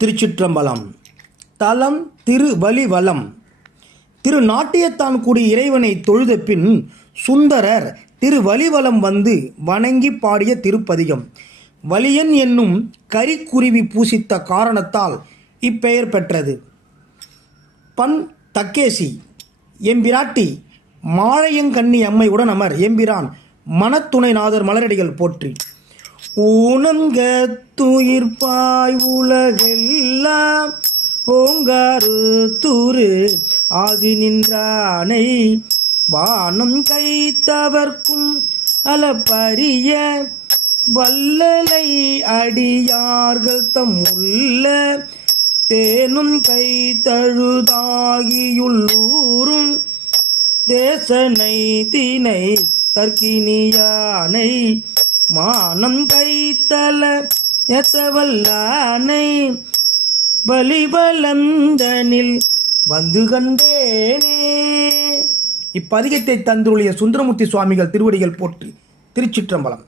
திருச்சிற்றம்பலம். தலம் திருவலிவலம். திரு நாட்டியத்தான்குடி இறைவனை தொழுத பின் சுந்தரர் திருவலிவலம் வந்து வணங்கி பாடிய திருப்பதிகம். வலியன் என்னும் கரிக்குருவி பூசித்த காரணத்தால் இப்பெயர் பெற்றது. பண் தக்கேசி. எம்பிராட்டி மாழையங்கண்ணி அம்மை உடனமர் எம்பிரான் மனத்துணைநாதர் மலரடிகள் போற்றி. ஊனங்க துயிர்ப்பாய் உலகெல்லாம் ஓங்காரு தூரு ஆகி நின்றானை வானம் கைத்தவர்க்கும் அலப்பரிய வல்லலை அடியார்கள் தம் உள்ள தேனும் கைத்தழுதாகியுள்ளூரும் தேசனை தினை தற்கினியானை மானம் கைத்தல எத்தவல்லானை வலிவலந்தனில் வந்து கண்டேனே. இப்பதிகத்தை தந்துள்ள சுந்தரமூர்த்தி சுவாமிகள் திருவடிகள் போற்றி. திருச்சிற்றம்பலம்.